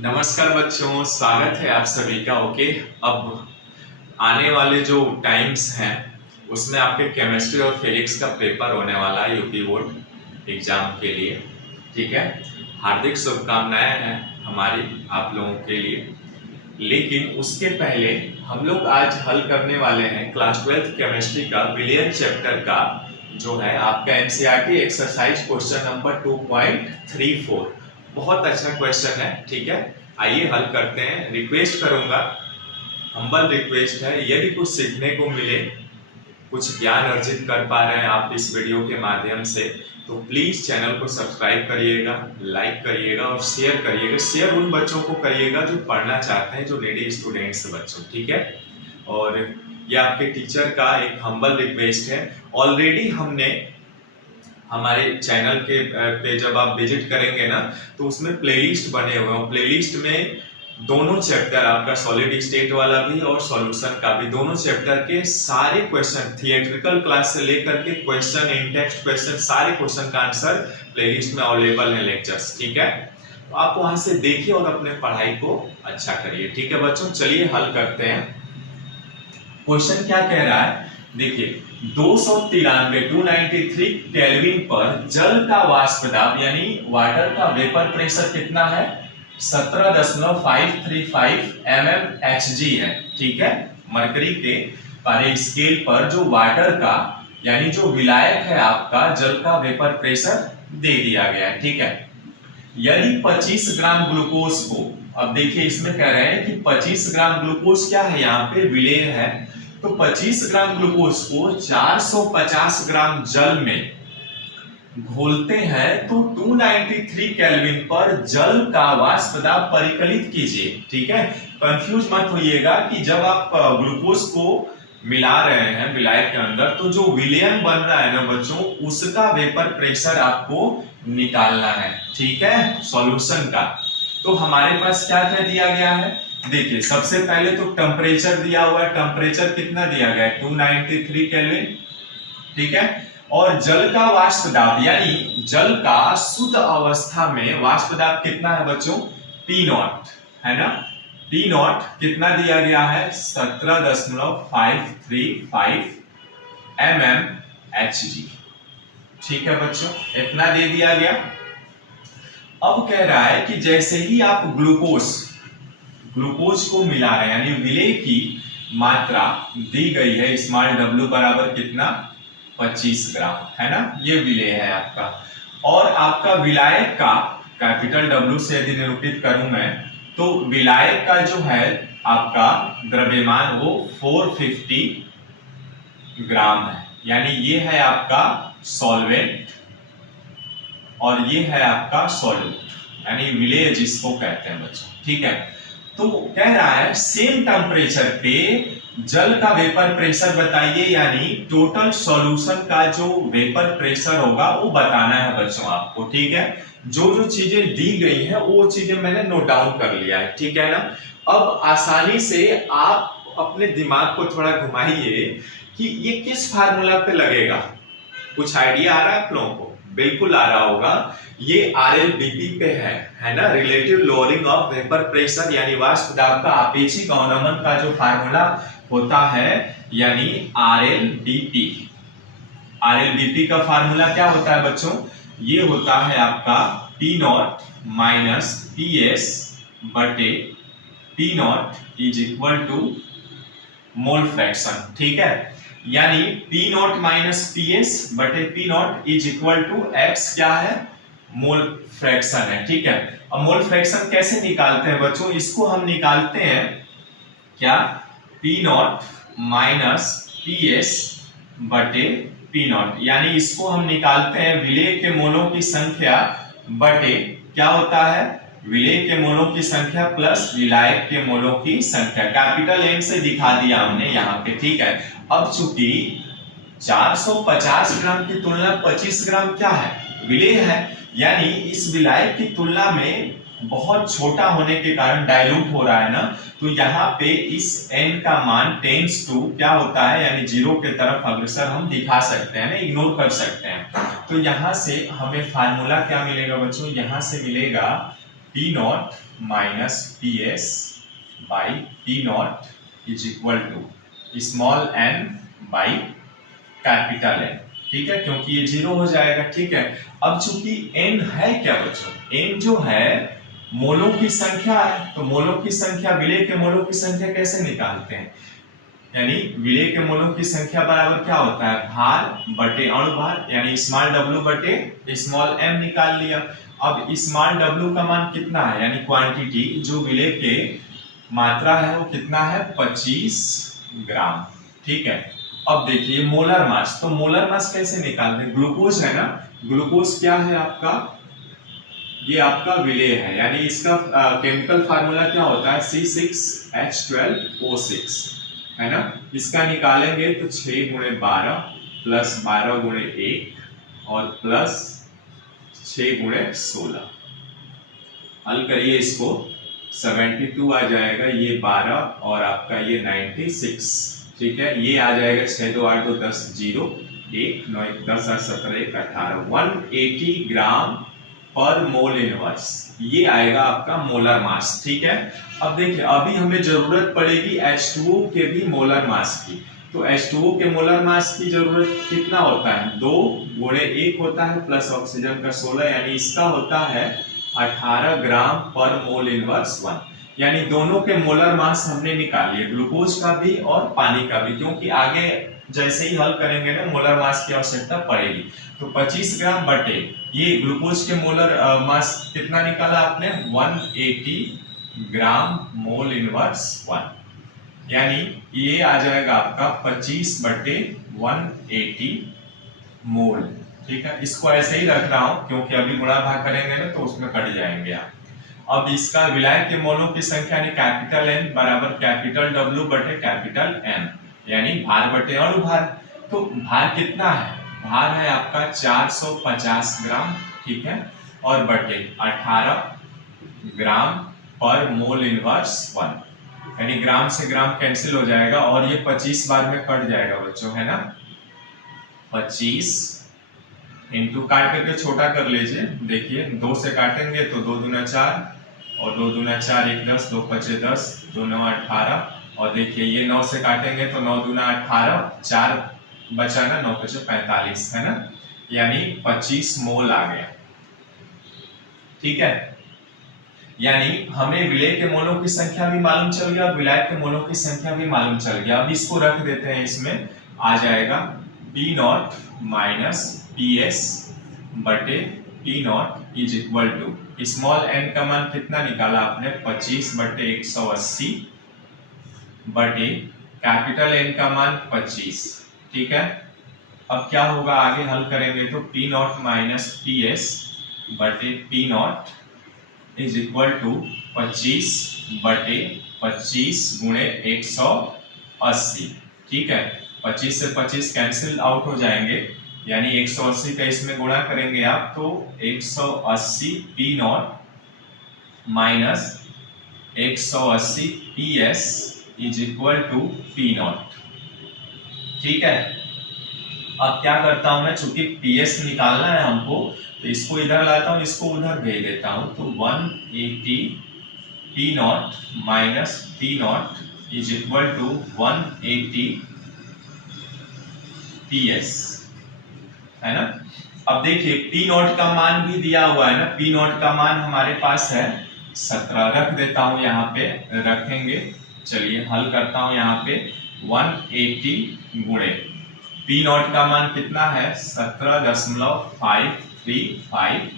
नमस्कार बच्चों, स्वागत है आप सभी का। ओके, अब आने वाले जो टाइम्स हैं उसमें आपके केमिस्ट्री और फिजिक्स का पेपर होने वाला है यूपी बोर्ड एग्जाम के लिए। ठीक है, हार्दिक शुभकामनाएं हैं हमारी आप लोगों के लिए। लेकिन उसके पहले हम लोग आज हल करने वाले हैं क्लास 12th केमिस्ट्री का विलियन चैप्टर का जो है आपका एनसीईआरटी एक्सरसाइज क्वेश्चन नंबर 2.34। बहुत अच्छा क्वेश्चन है। ठीक है, आइए हल करते हैं। रिक्वेस्ट करूंगा, हम्बल रिक्वेस्ट है, यदि कुछ सीखने को मिले, कुछ ज्ञान अर्जित कर पा रहे हैं आप इस वीडियो के माध्यम से, तो प्लीज चैनल को सब्सक्राइब करिएगा, लाइक करिएगा और शेयर करिएगा। शेयर उन बच्चों को करिएगा जो पढ़ना चाहते हैं, जो नीडी स्टूडेंट्स बच्चों। ठीक है, और ये आपके टीचर का एक हम्बल रिक्वेस्ट है। ऑलरेडी हमने हमारे चैनल के पे जब आप विजिट करेंगे ना तो उसमें प्लेलिस्ट बने हुए हैं। प्लेलिस्ट में दोनों चैप्टर, आपका सॉलिड स्टेट वाला भी और सॉल्यूशन का भी, दोनों चैप्टर के सारे क्वेश्चन, थियोरेटिकल क्लास से लेकर के क्वेश्चन, इन टेक्स्ट क्वेश्चन, सारे क्वेश्चन का आंसर प्लेलिस्ट में अवेलेबल है, लेक्चर्स। ठीक है, तो आप वहां से देखिए और अपने पढ़ाई को अच्छा करिए। ठीक है बच्चों, चलिए हल करते हैं। क्वेश्चन क्या कह रहा है, देखिए 293 केल्विन पर जल का वाष्प दाब यानी वाटर का वेपर प्रेशर कितना है? 17.535 mmHg है। ठीक है, मरकरी के पारे स्केल पर जो वाटर का यानी जो विलायक है आपका जल का वेपर प्रेशर दे दिया गया है। ठीक है, यदि 25 ग्राम ग्लूकोज को, अब देखिए इसमें कह रहे हैं कि 25 ग्राम ग्लूकोज क्या है, यहाँ पे विलेय है, तो 25 ग्राम ग्लूकोज को 450 ग्राम जल में घोलते हैं तो 293 केल्विन पर जल का वाष्प दाब परिकलित कीजिए। ठीक है, कंफ्यूज मत होइएगा कि जब आप ग्लूकोज को मिला रहे हैं विलायक के अंदर तो जो विलयन बन रहा है ना बच्चों, उसका वेपर प्रेशर आपको निकालना है। ठीक है, सॉल्यूशन का। तो हमारे पास क्या क्या दिया गया है, देखिए सबसे पहले तो टेम्परेचर दिया हुआ है। टेम्परेचर कितना दिया गया है? 293 केल्विन। ठीक है, और जल का वाष्प दाब यानी जल का शुद्ध अवस्था में वाष्प दाब कितना है बच्चों? P0 है ना। P0 कितना दिया गया है? 17.535 mmHg। ठीक है बच्चों, इतना दे दिया गया। अब कह रहा है कि जैसे ही आप ग्लूकोज को मिला रहे हैं यानी विलेय की मात्रा दी गई है, स्मॉल w बराबर कितना? 25 ग्राम है ना, ये विलेय है आपका। और आपका विलायक का कैपिटल W से यदि निरूपित करूं मैं, तो विलायक का जो है आपका द्रव्यमान वो 450 ग्राम है, यानी ये है आपका सॉल्वेंट और ये है आपका सॉल्यूट यानी विलेय जिसको कहते हैं बच्चों। ठीक है, तो कह रहा है सेम टेम्परेचर पे जल का वेपर प्रेशर बताइए, यानी टोटल सॉल्यूशन का जो वेपर प्रेशर होगा वो बताना है बच्चों आपको। ठीक है, जो जो चीजें दी गई हैं वो चीजें मैंने नोट डाउन कर लिया है। ठीक है ना, अब आसानी से आप अपने दिमाग को थोड़ा घुमाइए कि ये किस फार्मूला पे लगेगा। कुछ आइडिया आ रहा है आप लोगों को? बिल्कुल आ रहा होगा, ये RLBP पे है ना, relative lowering of vapour pressure यानी वाष्प दाब का आपेक्षिक अवनमन का जो फार्मूला होता है यानी RLBP। RLBP का फार्मूला क्या होता है बच्चों? ये होता है आपका P0 माइनस PS बटे P0 is equal to mole fraction. ठीक है, यानी P0 माइनस PS बटे P0 is equal to X क्या है? मोल फ्रैक्शन है। ठीक है, अब मोल फ्रैक्शन कैसे निकालते हैं बच्चों? इसको हम निकालते हैं क्या? P0 माइनस PS बटे P0, यानी इसको हम निकालते हैं विलेय के मोलों की संख्या बटे क्या होता है? विलेय के मोलों की संख्या प्लस विलायक के मोलों की संख्या। कैपिटल M से दिखा दिया हमने यहाँ पे। ठीक है, अब चूंकि 450 ग्राम की तुलना 25 ग्राम क्या है? विलेय है, यानी इस विलायक की तुलना में बहुत छोटा होने के कारण डाइल्यूट हो रहा है ना, तो यहाँ पे इस n का मान टेंस टू क्या होता है, यानी 0 के तरफ अग्रसर हम दिखा सकते हैं ना, इग्नोर कर सकते हैं। तो यहाँ से हमें फार्मूला क्या मिलेगा बच्चों? यहाँ से मिलेगा P0 minus P S by P naught is equal to small n by capital N. ठीक है, क्योंकि ये 0 हो जाएगा। ठीक है, अब चूंकि n है क्या बच्चों, n जो है मोलों की संख्या है, तो मोलों की संख्या, विलेय के मोलों की संख्या कैसे निकालते हैं, यानी विलेय के मोलों की संख्या बराबर क्या होता है, भार बटे अणुभार, यानी स्मॉल w बटे स्मॉल m निकाल लिया। अब स्मॉल w का मान कितना है, यानी क्वांटिटी जो विलेय के मात्रा है वो कितना है, 25 ग्राम। ठीक है, अब देखिए मोलर मास, तो मोलर मास कैसे निकालते हैं, ग्लूकोज है ना, ग्लूकोज क्या है आपका, ये आपका विलेय है, यानी इसका केमिकल फार्मूला क्या होता है, C6H12O6 है ना। इसका निकालेंगे तो 6 गुणे 12 प्लस 12 गुणे 1 और प्लस 6 गुणे 16। हल करिए इसको, 72 आ जाएगा, ये 12 और आपका ये 96। ठीक है, ये आ जाएगा 6 2 8 2 10 0 1 9 1 10 8 17 1 18 180 ग्राम पर मोल इनवर्स, ये आएगा आपका मोलर मास। ठीक है, अब देखिए अभी हमें जरूरत पड़ेगी H2O के भी मोलर मास की, तो H2O के मोलर मास की जरूरत कितना होता है, 2 गुणे 1 होता है प्लस ऑक्सीजन का 16, यानी इसका होता है 18 ग्राम पर मोल इनवर्स 1, यानी दोनों के मोलर मास हमने निकाल लिए, ग्लूकोज का भी और पानी का भी, क्योंकि आगे जैसे ही हल करेंगे ना मोलर मास की आवश्यकता पड़ेगी। तो 25 ग्राम बटे ये ग्लूकोज के मोलर मास कितना निकाला आपने, 180 ग्राम मोल इनवर्स 1, यानी ये आ जाएगा आपका 25 बटे 180 मोल। ठीक है, इसको ऐसे ही रख रहा हूं क्योंकि अभी गुणा भाग करेंगे ना तो उसमें कट जाएंगे आप। अब इसका विलायक के मोलों की संख्या यानी कैपिटल N बराबर कैपिटल W बटे कैपिटल M, यानी भार बटे अणुभार। तो भार कितना है, भार है आपका 450 ग्राम। ठीक है, और बटे 18 ग्राम पर मोल इनवर्स 1, यानी ग्राम से ग्राम कैंसिल हो जाएगा और ये 25 बार में कट जाएगा बच्चों, है ना। 25 इंटू काट करके छोटा कर लीजिए, देखिए 2 से काटेंगे तो 2 दूना 4 और 2 दूना 4 1 10 2 5 10 2 9 18, और देखिए ये 9 से काटेंगे तो 9 दूना 18 4 बचा ना 9 5 45, है ना, यानी 25 मोल आ गया। ठीक है, यानी हमें विलेय के मोलों की संख्या भी मालूम चल गया, विलायक के मोलों की संख्या भी मालूम चल गया। अब इसको रख देते हैं, इसमें आ जाएगा P naught minus P S बटे P naught is equal to small N का मान कितना निकाला आपने, 25 बटे 180 बटे कैपिटल एन का मान 25। ठीक है, अब क्या होगा आगे हल करेंगे तो P naught minus P S बटे P naught is equal to 25 बटे 25 गुणे 180। ठीक है, 25 से 25 कैंसिल आउट हो जाएंगे, यानी 180 का इसमें गुणा करेंगे आप तो 180 P naught minus 180 P S is equal to P naught. ठीक है, अब क्या करता हूं मैं, चूंकि पीएस निकालना है हमको तो इसको इधर लाता हूं, इसको उधर भेज देता हूं, तो 180 P naught minus P naught is equal to 180 PS, है ना। अब देखिए पी नॉट का मान भी दिया हुआ है ना, पी नॉट का मान हमारे पास है 17, रख देता हूं यहाँ पे, रखेंगे। चलिए हल करता हूं यहाँ पे, 180 गुणे पी नॉट का मान कितना है 17.535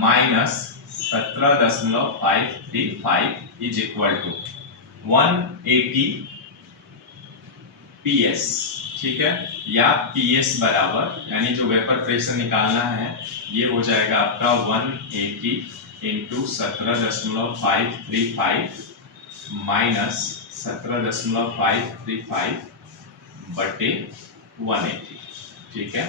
minus 17.535 is equal to 180 PS. ठीक है, या पीएस बराबर, यानी जो वेपर प्रेशर निकालना है ये हो जाएगा आपका 180 इंटू 17.535 माइनस 17.535 बटे 180। ठीक है,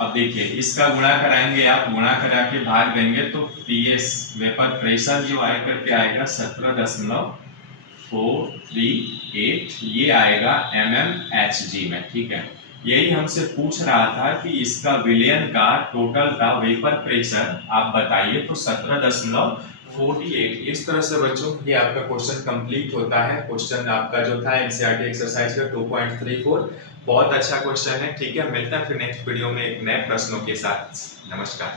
अब देखिए इसका गुणा कराएंगे आप, गुणा करा के भाग देंगे तो पीएस वेपर प्रेशर जो आए करके आएगा 17.438, ये आएगा mmHg में। ठीक है, यही हमसे पूछ रहा था कि इसका विलयन का टोटल का वेपर प्रेशर आप बताइए, तो 17.438 48। इस तरह से बच्चों ये आपका क्वेश्चन कंप्लीट होता है। क्वेश्चन आपका जो था एनसीईआरटी एक्सरसाइज का 2.34 बहुत अच्छा क्वेश्चन है। ठीक है, मिलता है फिर नेक्स्ट वीडियो में एक नए प्रश्नों के साथ। नमस्कार।